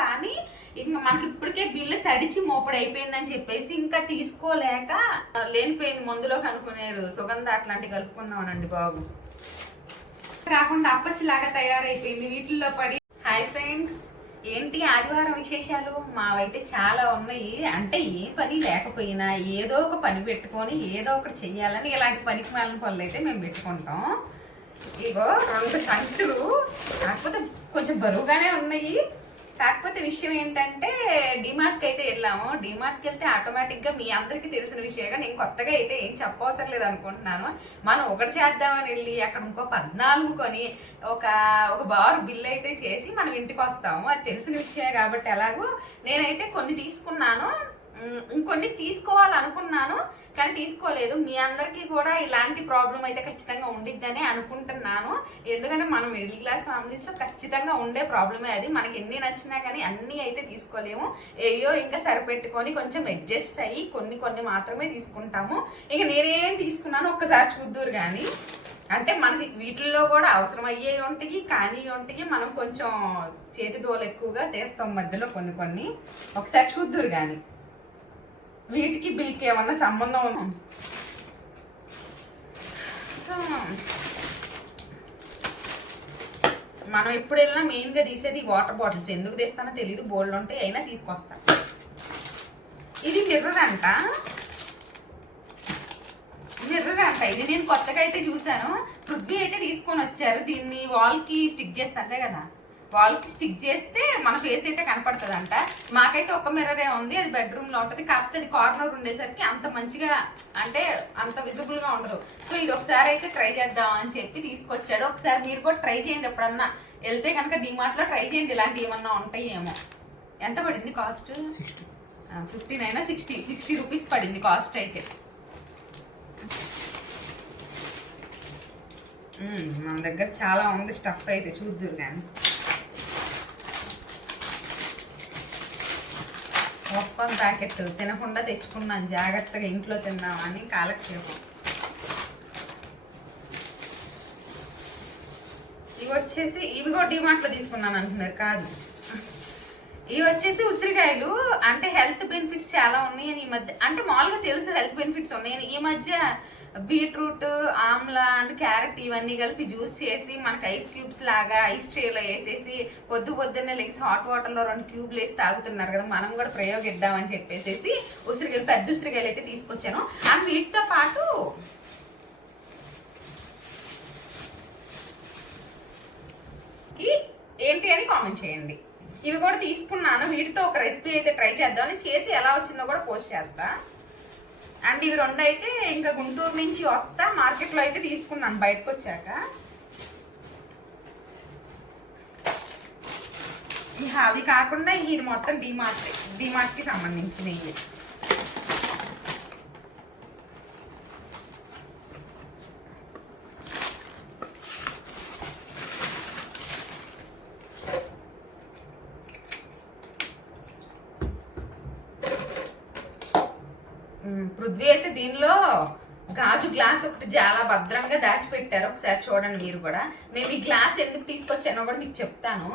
కానీ ఇంకా మనకి ఇప్పటికే బిల్లు తడిచి మోపడి అయిపోయిందని చెప్పేసి ఇంకా తీసుకోలేక లేనిపోయింది మందులో కనుక్కునేరు. సుగంధ అట్లాంటివి కలుపుకుందామనండి బాబు. కాకుండా అప్పచ్చిలాగా తయారైపోయింది వీటిల్లో పడి. హాయ్ ఫ్రెండ్స్ ఏంటి ఆదివారం విశేషాలు? మావైతే చాలా ఉన్నాయి. అంటే ఏ పని లేకపోయినా ఏదో ఒక పని పెట్టుకొని ఏదో ఒకటి చెయ్యాలని ఇలాంటి పనికి మాలిన పనులు అయితే మేము పెట్టుకుంటాం. ఇగో రెండు సంచులు కాకపోతే కొంచెం బరువుగానే ఉన్నాయి. కాకపోతే విషయం ఏంటంటే డిమార్ట్కి అయితే వెళ్ళాము. డిమార్ట్కి వెళ్తే ఆటోమేటిక్గా మీ అందరికీ తెలిసిన విషయంగా నేను కొత్తగా అయితే ఏం చెప్పవసరం లేదు అనుకుంటున్నాను. మనం ఒకటి చేద్దామని వెళ్ళి అక్కడ ఇంకో పద్నాలుగు కొని ఒక ఒక బారు బిల్ అయితే చేసి మనం ఇంటికి వస్తాము. అది తెలిసిన విషయమే కాబట్టి ఎలాగో నేనైతే కొన్ని తీసుకున్నాను. ఇంకొన్ని తీసుకోవాలనుకున్నాను. కానీ తీసుకోలేదు. మీ అందరికీ కూడా ఇలాంటి ప్రాబ్లం అయితే ఖచ్చితంగా ఉండిద్దని అనుకుంటున్నాను. ఎందుకంటే మనం మిడిల్ క్లాస్ ఫ్యామిలీస్లో ఖచ్చితంగా ఉండే ప్రాబ్లమే అది. మనకి ఎన్ని నచ్చినా కానీ అన్నీ అయితే తీసుకోలేము. ఏయో ఇంకా సరిపెట్టుకొని కొంచెం అడ్జస్ట్ అయ్యి కొన్ని కొన్ని మాత్రమే తీసుకుంటాము. ఇక నేనేం తీసుకున్నాను ఒక్కసారి చూద్దురు కానీ అంటే మనకి వీటిల్లో కూడా అవసరం అయ్యే ఉంటాయి కానీ ఉంటాయి మనం కొంచెం చేతి దోలు ఎక్కువగా తీస్తాం మధ్యలో కొన్ని కొన్ని. ఒకసారి చూద్దురు కానీ వీటికి బిల్కి ఏమన్నా సంబంధం ఉందా? సో, మనం ఎప్పుడు వెళ్ళినా మెయిన్గా తీసేది వాటర్ బాటిల్స్. ఎందుకు తీస్తానో తెలియదు బోల్డ్ ఉంటే అయినా తీసుకొస్తాను ఇది మిర్రర్ అంట. మిర్రర్ అంట. ఇది నేను కొత్తగా అయితే చూసాను పృథ్వీ అయితే తీసుకొని వచ్చారు. దీన్ని వాల్కి స్టిక్ స్టిక్ అంతే కదా. వాల్కి స్టిక్ చేస్తే మన ఫేస్ అయితే కనపడుతుందంట. మాకైతే ఒక మిర్రరే ఉంది అది బెడ్రూమ్లో ఉంటది. కాకపోతే అది కార్నర్ ఉండేసరికి అంత మంచిగా అంటే అంత విజిబుల్గా ఉండదు. సో ఇది ఒకసారి అయితే ట్రై చేద్దాం అని చెప్పి తీసుకొచ్చాడు. ఒకసారి మీరు కూడా ట్రై చేయండి ఎప్పుడన్నా. వెళ్తే కనుక డిమార్ట్లో ట్రై చేయండి. ఇలాంటివి ఏమన్నా ఉంటాయేమో. ఎంత పడింది కాస్ట్ ఫిఫ్టీన్ అయినా సిక్స్టీ సిక్స్టీ రూపీస్ పడింది కాస్ట్ అయితే. మన దగ్గర చాలా ఉంది స్టఫ్ అయితే. చూద్దురు కానీ మొక్కన్ ప్యాకెట్ తినకుండా తెచ్చుకున్నాను. జాగ్రత్తగా ఇంట్లో తిన్నామని కాలక్షేపం ఇవి వచ్చేసి ఇవి కూడా డిమార్ట్లో తీసుకున్నాను అంటున్నారు కాదు. ఇవి వచ్చేసి ఉసిరికాయలు. అంటే హెల్త్ బెనిఫిట్స్ చాలా ఉన్నాయని ఈ మధ్య అంటే మామూలుగా తెలుసు హెల్త్ బెనిఫిట్స్ ఉన్నాయని. ఈ మధ్య బీట్రూట్ ఆమ్లా అండ్ క్యారెట్ ఇవన్నీ కలిపి జ్యూస్ చేసి మనకి ఐస్ క్యూబ్స్ లాగా ఐస్ ట్రేలో వేసేసి పొద్దు పొద్దున్నే లేచి హాట్ వాటర్లో రెండు క్యూబ్లు వేసి తాగుతున్నారు కదా మనం కూడా ప్రయోగిద్దామని చెప్పేసి ఉసిరికాయలు పెద్ద ఉసిరికాయలు అయితే తీసుకొచ్చాను. అండ్ వీటితో పాటు ఏంటి అని కామెంట్ చేయండి. ఇవి కూడా తీసుకున్నాను. వీటితో ఒక రెసిపీ అయితే ట్రై చేద్దామని చేసి ఎలా వచ్చిందో కూడా పోస్ట్ చేస్తాను అండ్ ఇవి రెండు అయితే ఇంకా గుంటూరు నుంచి వస్తా. మార్కెట్లో అయితే తీసుకున్నాను బయటకు వచ్చాక ఇహ అవి కాకుండా ఇది మొత్తం డిమార్ట్ డిమార్ట్కి సంబంధించినవి మ్మ్. పృథ్వీ అయితే దీనిలో గాజు గ్లాస్ ఒకటి చాలా భద్రంగా దాచిపెట్టారు. ఒకసారి చూడండి మీరు కూడా. మేము ఈ గ్లాస్ ఎందుకు తీసుకొచ్చానో కూడా మీకు చెప్తాను.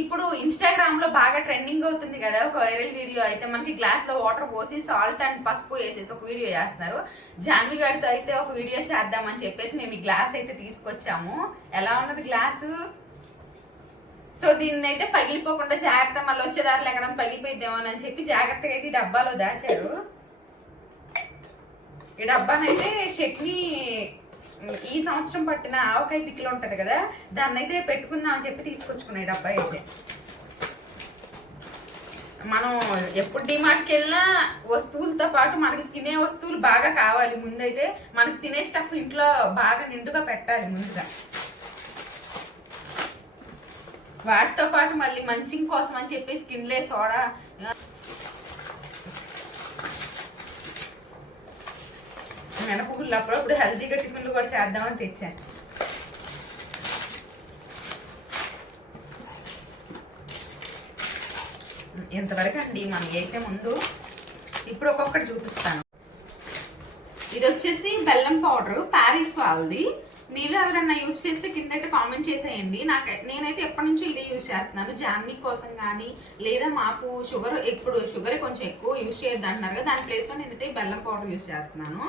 ఇప్పుడు ఇన్స్టాగ్రామ్లో బాగా ట్రెండింగ్ అవుతుంది కదా ఒక వైరల్ వీడియో అయితే మనకి గ్లాస్లో వాటర్ పోసి సాల్ట్ అండ్ పసుపు వేసేసి ఒక వీడియో చేస్తున్నారు. జాన్వి గారితో అయితే ఒక వీడియో చేద్దామని చెప్పేసి మేము ఈ గ్లాస్ అయితే తీసుకొచ్చాము. ఎలా ఉన్నది గ్లాసు సో దీన్ని అయితే పగిలిపోకుండా జాగ్రత్త మళ్ళీ వచ్చేదారులు ఎక్కడ పగిలిపోయిద్దామని అని చెప్పి జాగ్రత్తగా అయితే డబ్బాలో దాచారు. ఈ డబ్బానైతే చట్నీ ఈ సంవత్సరం పట్టిన ఆవకాయ పిక్కలు ఉంటుంది కదా దాన్ని అయితే పెట్టుకుందాం అని చెప్పి తీసుకొచ్చుకున్నా ఈ డబ్బా అయితే. మనం ఎప్పుడు డిమార్ట్కి వెళ్ళినా వస్తువులతో పాటు మనకి తినే వస్తువులు బాగా కావాలి. ముందైతే మనకి తినే స్టఫ్ ఇంట్లో బాగా నిండుగా పెట్టాలి ముందుగా. వాటితో పాటు మళ్ళీ మంచింగ్ కోసం అని చెప్పి స్కిన్లే సోడా మినపగుళ్ళు అప్పుడప్పుడు హెల్తీగా టిఫిన్లు కూడా చేద్దామని తెచ్చాను. ఇంతవరకు అండి మనకి అయితే ముందు ఇప్పుడు ఒక్కొక్కటి చూపిస్తాను. ఇది వచ్చేసి బెల్లం పౌడరు ప్యారిస్ వాళ్ళది. మీరు ఎవరన్నా యూస్ చేస్తే కింద అయితే కామెంట్ చేసేయండి. నాకు నేనైతే ఎప్పటి నుంచో ఇదే యూస్ చేస్తున్నాను. జామ్ని కోసం కానీ లేదా మాకు షుగర్ ఇప్పుడు షుగర్ కొంచెం ఎక్కువ యూజ్ చేయొద్దు అంటున్నారు కదా దాని ప్లేస్లో నేనైతే బెల్లం పౌడర్ యూజ్ చేస్తున్నాను.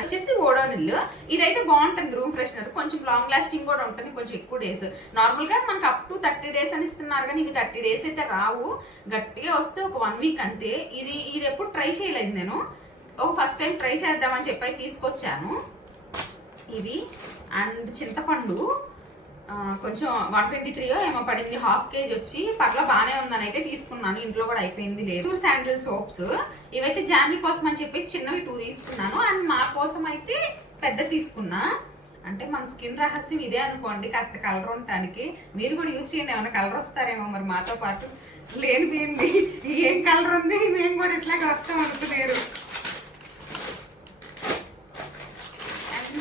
వచ్చేసి ఓడోనిల్ ఇదైతే బాగుంటుంది రూమ్ ఫ్రెషనర్. కొంచెం లాంగ్ లాస్టింగ్ కూడా ఉంటుంది కొంచెం ఎక్కువ డేస్ నార్మల్గా మనకు అప్ టు థర్టీ డేస్ అని ఇస్తున్నారు కానీ ఇవి థర్టీ డేస్ అయితే రావు. గట్టిగా వస్తే ఒక వన్ వీక్ అంతే. ఇది ఇది ఎప్పుడు ట్రై చేయలేదు నేను. ఒక ఫస్ట్ టైం ట్రై చేద్దామని చెప్పి తీసుకొచ్చాను. ఇవి. అండ్ చింతపండు. కొంచెం వన్ ట్వంటీ త్రీ ఏమో పడింది. హాఫ్ కేజీ వచ్చి పట్ల బాగానే ఉందని అయితే తీసుకున్నాను. ఇంట్లో కూడా అయిపోయింది లేదు. Sandal soaps. ఇవైతే జామీ కోసం అని చెప్పేసి చిన్నవి టూ తీసుకున్నాను. అండ్ మా కోసం అయితే పెద్ద తీసుకున్నా. అంటే మన స్కిన్ రహస్యం ఇదే అనుకోండి కాస్త కలర్ ఉండటానికి. మీరు కూడా యూస్ చేయండి. ఏమైనా కలర్ వస్తారేమో మరి మాతో పాటు. లేనిపోయింది ఏం కలర్ ఉంది? మేము కూడా ఇట్లాగే వస్తాం అనుకున్నారు అండ్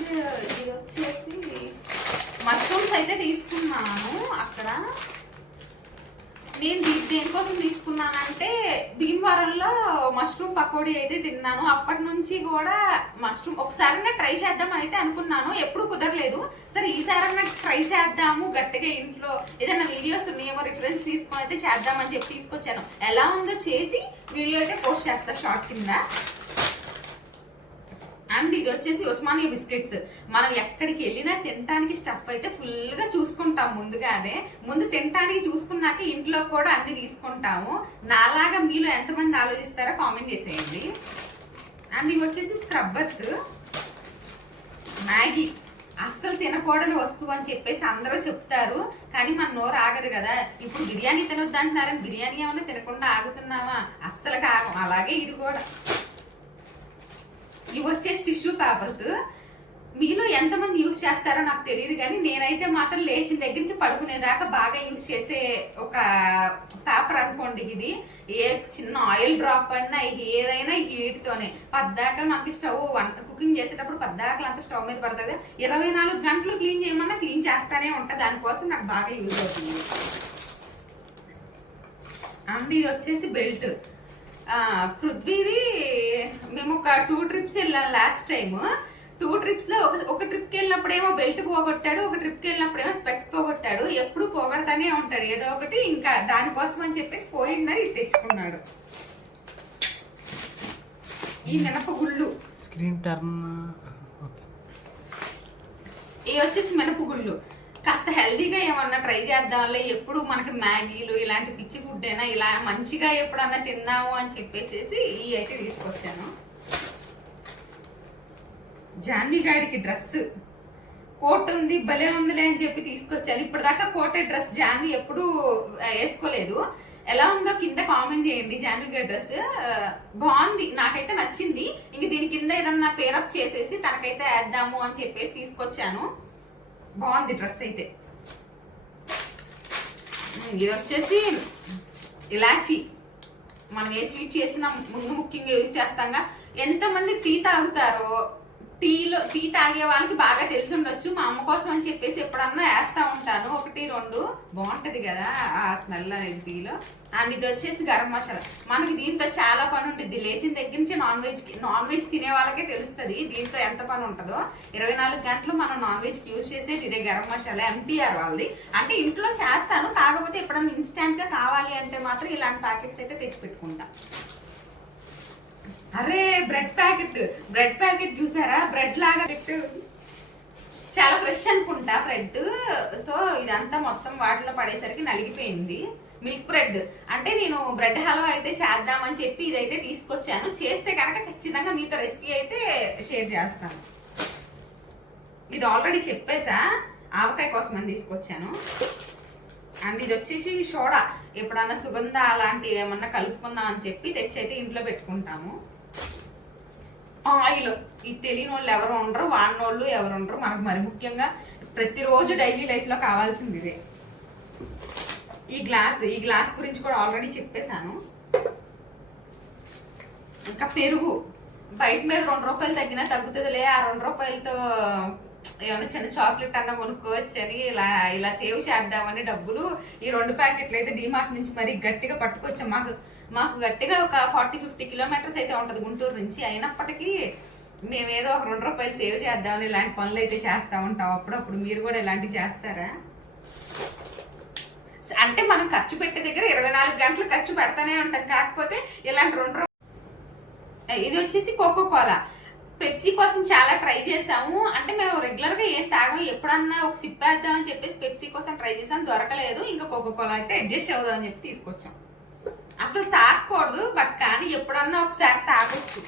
ఇది వచ్చేసి మష్రూమ్స్ అయితే తీసుకున్నాను అక్కడ. నేను దేనికోసం తీసుకున్నానంటే భీమవరంలో మష్రూమ్ పకోడీ అయితే తిన్నాను. అప్పటి నుంచి కూడా మష్రూమ్ ఒకసారి ట్రై చేద్దాం అయితే అనుకున్నాను. ఎప్పుడు కుదరలేదు. సరే ఈసారి ట్రై చేద్దాము. గట్టిగా ఇంట్లో ఏదైనా వీడియోస్ ఉన్నాయేమో రిఫరెన్స్ తీసుకొని అయితే చేద్దామని చెప్పి తీసుకొచ్చాను. ఎలా ఉందో చేసి వీడియో అయితే పోస్ట్ చేస్తా షార్ట్ కింద. అండ్ ఇది వచ్చేసి ఉస్మానియా బిస్కెట్స్. మనం ఎక్కడికి వెళ్ళినా తినడానికి స్టఫ్ అయితే ఫుల్గా చూసుకుంటాం ముందుగానే. ముందు తినడానికి చూసుకున్నాక ఇంట్లో కూడా అన్ని తీసుకుంటాము. నాలాగా మీలో ఎంతమంది ఆలోచిస్తారో కామెంట్ చేసేయండి. అండ్ ఇవి వచ్చేసి స్క్రబ్బర్స్. మ్యాగీ. అస్సలు తినకూడని వస్తువు అని చెప్పేసి అందరూ చెప్తారు. కానీ మన నోరు ఆగదు కదా. ఇప్పుడు బిర్యానీ తినొద్దు అంటున్నారని బిర్యానీ ఏమైనా తినకుండా ఆగుతున్నావా? అస్సలు కాగం అలాగే ఇది కూడా. ఇవి వచ్చేసి టిష్యూ పేపర్స్ మీలో ఎంతమంది యూజ్ చేస్తారో నాకు తెలియదు కానీ నేనైతే మాత్రం లేచిన దగ్గర నుంచి పడుకునేదాకా బాగా యూజ్ చేసే ఒక పేపర్ అనుకోండి ఇది. ఏ చిన్న ఆయిల్ డ్రాప్ అన్నా ఏదైనా వీటితోనే పద్దాకలు మనకి స్టవ్ వంట కుకింగ్ చేసేటప్పుడు పద్దాకలు అంతా స్టవ్ మీద పడుతుంది. ఇరవై నాలుగు గంటలు క్లీన్ చేయమన్నా క్లీన్ చేస్తానే ఉంటుంది దానికోసం నాకు బాగా యూజ్ అవుతుంది. అండ్ ఇది వచ్చేసి బెల్ట్. పృథ్వీది మేము ఒక టూ ట్రిప్స్ వెళ్ళాం లాస్ట్ టైం టూ ట్రిప్స్లో ఒక ఒక ట్రిప్కి వెళ్ళినప్పుడేమో బెల్ట్ పోగొట్టాడు ఒక ట్రిప్కి వెళ్ళినప్పుడేమో స్పెక్స్ పోగొట్టాడు. ఎప్పుడు పోగొడతానే ఉంటాడు. ఏదో ఒకటి ఇంకా దానికోసం అని చెప్పేసి పోయిందని ఇది తెచ్చుకున్నాడు. ఈ మినపగుళ్ళు స్క్రీన్ టర్న్ ఇవి వచ్చేసి మినపగుళ్ళు కాస్త హెల్దీగా ఏమన్నా ట్రై చేద్దాంలే ఎప్పుడు మనకి మ్యాగీలు ఇలాంటి పిచ్చి ఫుడ్ అయినా ఇలా మంచిగా ఎప్పుడన్నా తిందాము అని చెప్పేసి ఈ అయితే తీసుకొచ్చాను. జాన్వి గాడికి డ్రెస్ కోట్ ఉంది భలే ఉందిలే అని చెప్పి తీసుకొచ్చాను. ఇప్పటిదాకా కోటే డ్రెస్ జాన్వి ఎప్పుడు వేసుకోలేదు. ఎలా ఉందో కింద కామెంట్ చేయండి జాన్వి గారి డ్రెస్ బాగుంది నాకైతే నచ్చింది. ఇంక దీని కింద ఏదన్నా పేరప్ చేసేసి తనకైతే వేద్దాము అని చెప్పేసి తీసుకొచ్చాను. బాగుంది డ్రెస్ అయితే. ఇది వచ్చేసి ఇలాచి. మనం ఏ స్వీట్ చేసినా ముందు ముఖ్యంగా యూజ్ చేస్తాంగా ఎంతమంది టీ తాగుతారో టీలో టీ తాగే వాళ్ళకి బాగా తెలిసి ఉండొచ్చు. మా అమ్మ కోసం అని చెప్పేసి ఎప్పుడన్నా వేస్తూ ఉంటాను. ఒకటి రెండు. బాగుంటుంది కదా ఆ స్మెల్ అనేది టీలో. అండ్ ఇది వచ్చేసి గరం మసాలా. మనకి దీంతో చాలా పని ఉంటుంది లేచిన దగ్గర నుంచి నాన్ వెజ్కి నాన్ వెజ్ తినే వాళ్ళకే తెలుస్తుంది దీంతో ఎంత పని ఉంటుందో. ఇరవై నాలుగు గంటలు మనం నాన్ వెజ్కి యూజ్ చేసేది ఇదే గరం మసాలా ఎంటీఆర్ వాళ్ళది. అంటే ఇంట్లో చేస్తాను కాకపోతే ఎప్పుడన్నా ఇన్స్టాంట్గా కావాలి అంటే మాత్రం ఇలాంటి ప్యాకెట్స్ అయితే తెచ్చిపెట్టుకుంటా అరే బ్రెడ్ ప్యాకెట్ బ్రెడ్ ప్యాకెట్ చూసారా? బ్రెడ్ లాగా పెట్టు. చాలా ఫ్రెష్ అనుకుంటా బ్రెడ్. సో ఇదంతా మొత్తం వాటిలో పడేసరికి నలిగిపోయింది. Milk bread. అంటే నేను బ్రెడ్ హల్వా అయితే చేద్దామని చెప్పి ఇదైతే తీసుకొచ్చాను. చేస్తే కనుక ఖచ్చితంగా మీతో రెసిపీ అయితే షేర్ చేస్తాను. ఇది ఆల్రెడీ చెప్పేసా? ఆవకాయ కోసం అని తీసుకొచ్చాను. అండ్ ఇది వచ్చేసి సోడా ఎప్పుడన్నా సుగంధ అలాంటివి ఏమన్నా కలుపుకుందాం అని చెప్పి తెచ్చి అయితే ఇంట్లో పెట్టుకుంటాము. ఆయిల్. ఇది తెలియని వాళ్ళు ఎవరు ఉండరు వాడినోళ్ళు ఎవరు ఉండరు. మనకు మరి ముఖ్యంగా ప్రతిరోజు డైలీ లైఫ్లో కావాల్సింది ఇదే. ఈ గ్లాస్ ఈ గ్లాస్ గురించి కూడా ఆల్రెడీ చెప్పేశాను. ఇంకా పెరుగు. బయట మీద రెండు రూపాయలు తగ్గినా తగ్గుతుందిలే. ఆ రెండు రూపాయలతో ఏమైనా చిన్న చాక్లెట్ అన్న కొనుక్కోవచ్చు అని ఇలా ఇలా సేవ్ చేద్దామని డబ్బులు ఈ రెండు ప్యాకెట్లు అయితే డిమార్ట్ నుంచి మరి గట్టిగా పట్టుకొచ్చాం. మాకు మాకు గట్టిగా ఒక ఫార్టీ ఫిఫ్టీ కిలోమీటర్స్ అయితే ఉంటుంది గుంటూరు నుంచి. అయినప్పటికీ మేము ఏదో ఒక రెండు రూపాయలు సేవ్ చేద్దామని ఇలాంటి పనులు అయితే చేస్తూ ఉంటాం. అప్పుడప్పుడు మీరు కూడా ఇలాంటివి చేస్తారా? అంటే మనం ఖర్చు పెట్టే దగ్గర ఇరవై నాలుగు గంటలు ఖర్చు పెడతానే ఉంటాం. కాకపోతే ఇలాంటి రెండు ఇది వచ్చేసి కోకో కోలా పెప్సీ కోసం చాలా ట్రై చేసాము అంటే మేము రెగ్యులర్గా ఏం తాగం ఎప్పుడన్నా ఒక సిప్ వేద్దామని చెప్పేసి పెప్సీ కోసం ట్రై చేసాం దొరకలేదు. ఇంకా కోకో కోలా అయితే అడ్జస్ట్ అవుదాం అని చెప్పి తీసుకొచ్చాం. అసలు తాగకూడదు బట్ కానీ ఎప్పుడన్నా ఒకసారి తాగొచ్చు.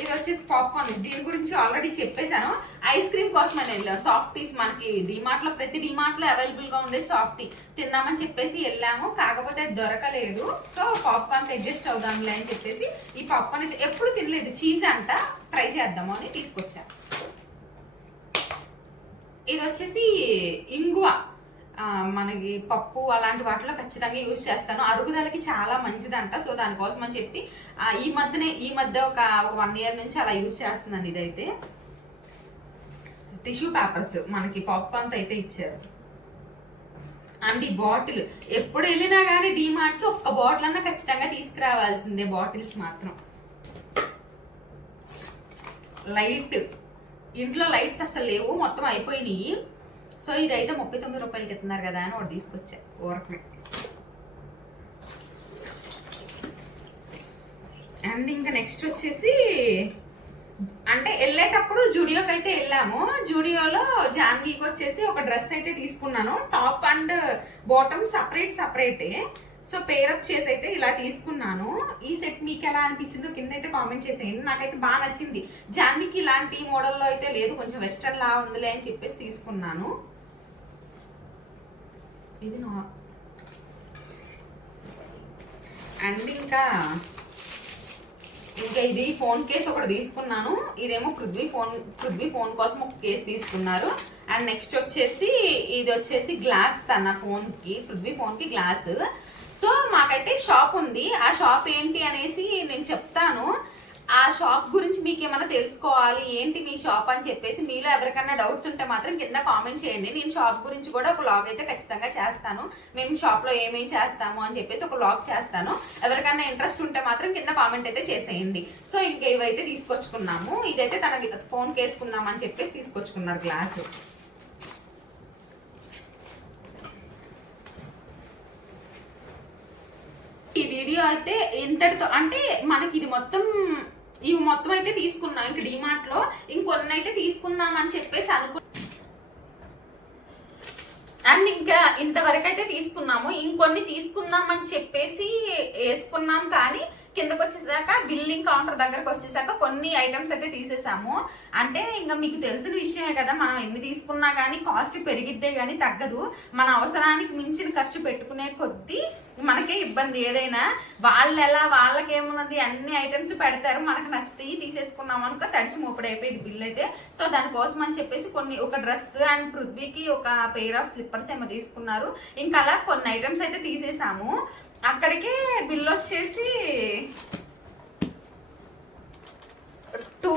ఇది వచ్చేసి పాప్కార్న్ దీని గురించి ఆల్రెడీ చెప్పేశాను. ఐస్ క్రీమ్ కోసం అని వెళ్ళాం సాఫ్టీస్ మనకి డిమార్ట్లో ప్రతి డిమార్ట్లో అవైలబుల్గా ఉండేది సాఫ్టీ తిందామని చెప్పేసి వెళ్ళాము. కాకపోతే అది దొరకలేదు. సో పాప్కార్న్ అడ్జస్ట్ అవుదాంలే అని చెప్పేసి ఈ పాప్కార్న్ అయితే ఎప్పుడు తినలేదు. చీజ్ అంట. ట్రై చేద్దాము అని తీసుకొచ్చాను. ఇది వచ్చేసి ఇంగువ. మనకి పప్పు అలాంటి వాటిలో ఖచ్చితంగా యూజ్ చేస్తాను. అరుగుదలకి చాలా మంచిదంట. సో దానికోసం అని చెప్పి ఈ మధ్యనే ఈ మధ్య ఒక ఒక వన్ ఇయర్ నుంచి అలా యూజ్ చేస్తున్నాను ఇదైతే. టిష్యూ పేపర్స్ మనకి పాప్కార్న్ అయితే ఇచ్చారు. అండ్ ఈ బాటిల్ ఎప్పుడు వెళ్ళినా కానీ డీమార్ట్కి ఒక్క బాటిల్ అన్నా ఖచ్చితంగా తీసుకురావాల్సిందే బాటిల్స్ మాత్రం. లైట్ ఇంట్లో లైట్స్ అసలు లేవు మొత్తం అయిపోయినాయి. సో ఇదైతే ముప్పై తొమ్మిది రూపాయలకి ఇస్తున్నారు కదా అని ఒకటి తీసుకొచ్చా ఊరకనే అండ్ ఇంకా నెక్స్ట్ వచ్చేసి అంటే వెళ్ళేటప్పుడు జూడియోకి అయితే వెళ్ళాము. జూడియోలో జాన్వీకి వచ్చేసి ఒక డ్రెస్ అయితే తీసుకున్నాను. టాప్ అండ్ బాటమ్ సపరేట్ సపరేటే. సో పేరప్ చేసి అయితే ఇలా తీసుకున్నాను. ఈ సెట్ మీకు ఎలా అనిపించిందో కింద అయితే కామెంట్ చేసేయండి. నాకైతే బాగా నచ్చింది. జాన్వీకి ఇలాంటి మోడల్లో అయితే లేదు. కొంచెం వెస్టర్న్ లా ఉందిలే అని చెప్పేసి తీసుకున్నాను. ఇది నా అండ్ ఇంకా ఇంకా ఇది ఫోన్ కేస్ ఒకటి తీసుకున్నాను. ఇదేమో పృథ్వీ ఫోన్ పృథ్వీ ఫోన్ కోసం ఒక కేస్ తీసుకున్నారు. అండ్ నెక్స్ట్ వచ్చేసి ఇది వచ్చేసి గ్లాస్ తన ఫోన్కి పృథ్వీ ఫోన్కి గ్లాస్. సో మాకైతే షాప్ ఉంది. ఆ షాప్ ఏంటి అనేసి నేను చెప్తాను. ఆ షాప్ గురించి మీకు ఏమైనా తెలుసుకోవాలి? ఏంటి మీ షాప్ అని చెప్పేసి మీలో ఎవరికైనా డౌట్స్ ఉంటే మాత్రం కింద కామెంట్ చేయండి. నేను షాప్ గురించి కూడా ఒక లాగ్ అయితే ఖచ్చితంగా చేస్తాను. మేము షాప్లో ఏమేమి చేస్తాము అని చెప్పేసి ఒక లాగ్ చేస్తాను. ఎవరికైనా ఇంట్రెస్ట్ ఉంటే మాత్రం కింద కామెంట్ అయితే చేసేయండి. సో ఇంకా ఇవైతే తీసుకొచ్చుకున్నాము. ఇదైతే తన ఫోన్ కేసుకుందాం అని చెప్పేసి తీసుకొచ్చుకున్నారు గ్లాసు ఈ వీడియో అయితే ఇంతటితో అంటే మనకి ఇది మొత్తం ఇవి మొత్తం అయితే తీసుకున్నాం. ఇంక డిమార్ట్లో ఇంకొన్ని అయితే తీసుకుందాం అని చెప్పేసి అనుకు అండ్ ఇంకా ఇంతవరకు అయితే తీసుకున్నాము. ఇంకొన్ని తీసుకుందాం అని చెప్పేసి వేసుకున్నాం. కానీ కిందకు వచ్చేసాక బిల్లింగ్ కౌంటర్ దగ్గరకు వచ్చేసాక కొన్ని ఐటమ్స్ అయితే తీసేసాము. అంటే ఇంకా మీకు తెలిసిన విషయమే కదా మనం ఎన్ని తీసుకున్నా కానీ కాస్ట్ పెరిగిద్దే కానీ తగ్గదు. మన అవసరానికి మించిన ఖర్చు పెట్టుకునే కొద్దీ మనకే ఇబ్బంది. ఏదైనా వాళ్ళు ఎలా వాళ్ళకి ఏమున్నది అన్ని ఐటమ్స్ పెడతారు. మనకు నచ్చుతాయి తీసేసుకున్నాం అనుకో తడిచి మూపడి అయిపోయింది బిల్ అయితే. సో దానికోసం అని చెప్పేసి కొన్ని ఒక డ్రెస్ అండ్ పృథ్వీకి ఒక పెయిర్ ఆఫ్ స్లిప్పర్స్ ఏమో తీసుకున్నారు. ఇంకా అలా కొన్ని ఐటమ్స్ అయితే తీసేసాము. అక్కడికే బిల్ వచ్చేసి టూ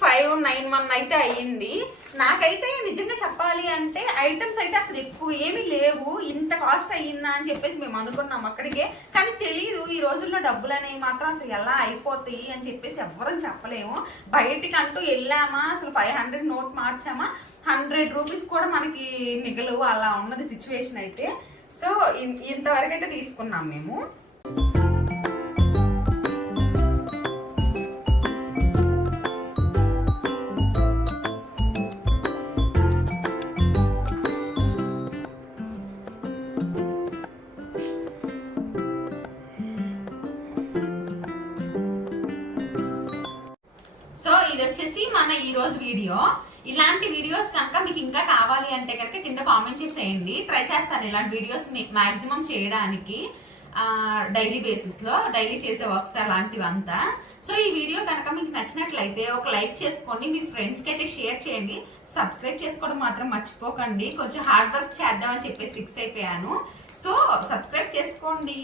ఫైవ్ నైన్ వన్ అయితే అయ్యింది. నాకైతే నిజంగా చెప్పాలి అంటే ఐటమ్స్ అయితే అసలు ఎక్కువ ఏమీ లేవు. ఇంత కాస్ట్ అయ్యిందా అని చెప్పేసి మేము అనుకున్నాం అక్కడికే. కానీ తెలియదు ఈ రోజుల్లో డబ్బులు అనేవి మాత్రం అసలు ఎలా అయిపోతాయి అని చెప్పేసి ఎవ్వరం చెప్పలేము. బయటికి అంటూ వెళ్ళామా అసలు ఫైవ్ హండ్రెడ్ నోట్ మార్చామా? హండ్రెడ్ రూపీస్ కూడా మనకి మిగలవు అలా ఉన్నది సిచ్యువేషన్ అయితే. సో ఇంతవరకు అయితే తీసుకున్నాం మేము. ఇది వచ్చేసి మన ఈరోజు వీడియో. ఇలాంటి వీడియోస్ కనుక మీకు ఇంకా కావాలి అంటే కనుక కింద కామెంట్ చేసేయండి. ట్రై చేస్తాను ఇలాంటి వీడియోస్ మాక్సిమం చేయడానికి డైలీ బేసిస్లో డైలీ చేసే వర్క్స్ అలాంటివి అంతా సో ఈ వీడియో కనుక మీకు నచ్చినట్లయితే ఒక లైక్ చేసుకోండి మీ ఫ్రెండ్స్కి అయితే షేర్ చేయండి. సబ్స్క్రైబ్ చేసుకోవడం మాత్రం మర్చిపోకండి. కొంచెం హార్డ్ వర్క్ చేద్దామని చెప్పేసి ఫిక్స్ అయిపోయాను. సో సబ్స్క్రైబ్ చేసుకోండి.